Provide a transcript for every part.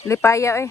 Lipaya eh.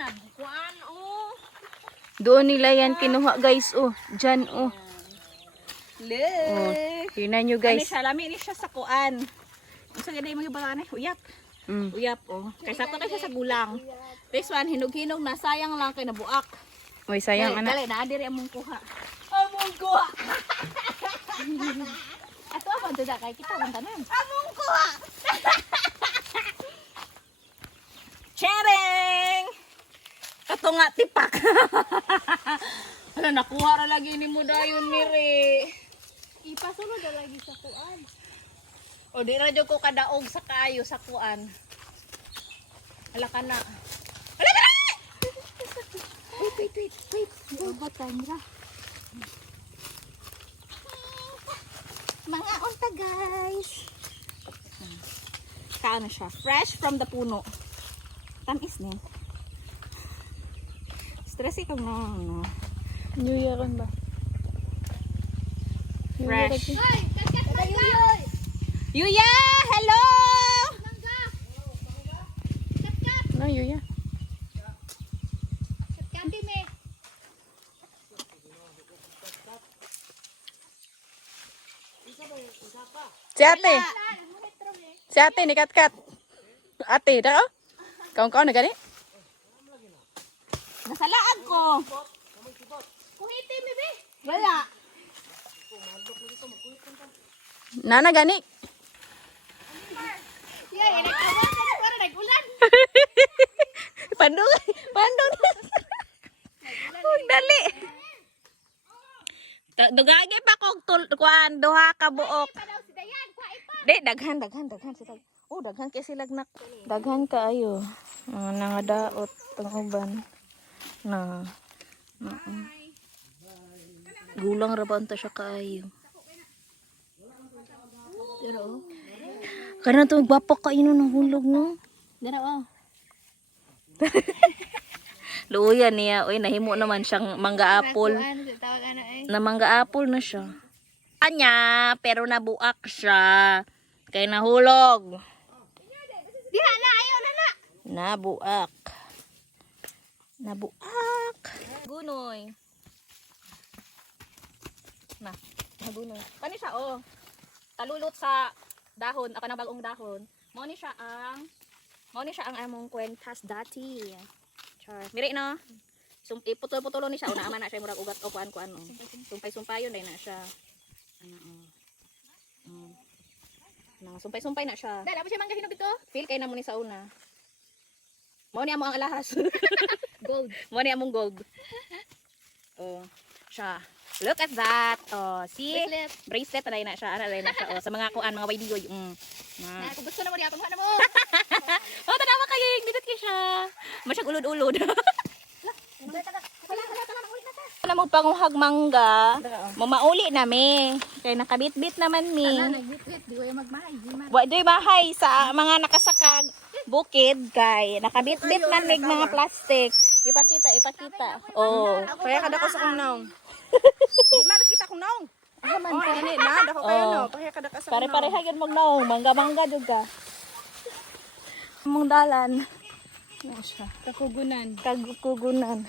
Nagkuan oh. Doon nila yan kinuha guys oh. Diyan oh. Look. Oh, tingnan nyo Ano guys. siya, lami ni siya sa kuan. Ang sa gaday mga balane, uyap. Uyap oh. Kay sakto na siya sa gulang. This one hinog-hinog na, sayang lang kay nabuak. Uy, sayang anak. Dali, naadiri among kuha. Among kuha. Ato ba dada kay kita man tanan. Among kuha. Chereng. Ato nga tipak. Ano nakuha ra lagi ni mo dayon nire. Ipasulo na lagi sa kuan. O di radyo ko kadaog sa kayo sa kuan. Ala ka na. Ala ka na! Wait. Robot camera. Mga unta guys. Kaano siya? Fresh from the puno. Tamis niya. Stress ikaw na. No? New Year kan ba? Fresh. Hoy, kakat na yoy. Yuya! Hello! Mangga. Kakat. No, New Year. Kakat me. Si ate. Si ate ni kat-kat. Ate, dah oh. Kawan-kawan na gani? Nasalaan ko. Kuhiti me be. Wala. Nana gani? Yeah, ini kawan ka para nagulan. Pandong. Pandong. Huwag dali. Dugagi pa kog kuan duha ka buok. Pa daw si Dayan, kuha ipa. Di, daghan sila. Oh, daghan kay sila nak. Daghan kaayo. Nangadaot tong uban. Na. Gulang ra ba unta siya kaayo. Pero kana to gwapo ka ino ng hulog no. Dara oh. Luya niya, oy nahimo naman siyang mangga apple. Ano tawag ano eh? Na mangga apple na siya. Anya, pero nabuak siya. Kay nahulog. Diha na ayo na na. Nabuak. Nabuak. Gunoy. Na, nagunoy. Kani siya oh. Talulot sa dahon, ako ng bagong dahon. Mao ni siya ang among kwentas dati. Char. Miri no. Putol-putulo ni siya una man na siya murag ugat o kuan-kuan no. Sumpay-sumpayon dai na siya. Nang sumpay-sumpay na siya. Dala mo siya mangga hinog ito. Feel kay na mo ni sa una. Mao ni amo ang alahas. Gold. Mao ni among gold. Oh, siya. Look at that. Oh, see? Bracelet. Bracelet na siya. Ana na siya. Oh, sa mga kuan, mga YDO. Na kung gusto na mo diha kumuha na mo. Oh, tanawa kayo. Dito kayo siya. Masyag ulod-ulod. Wala mo panguhag mangga. Mamauli na mi. Kaya nakabit-bit naman mi. Nagbitbit di ko magmahay. Wa doy bahay sa mga nakasakag bukid kay nakabit-bit man mig mga plastic. Ipakita. Oh. Kaya kada ko sa kong naong. Di man kita kung naong. Man kani na dako kayo no. Kaya kada ka sa Pare-pareha gyud magnaong, mangga-mangga jud ka. Mong dalan. siya. Kakugunan. Kagukugunan.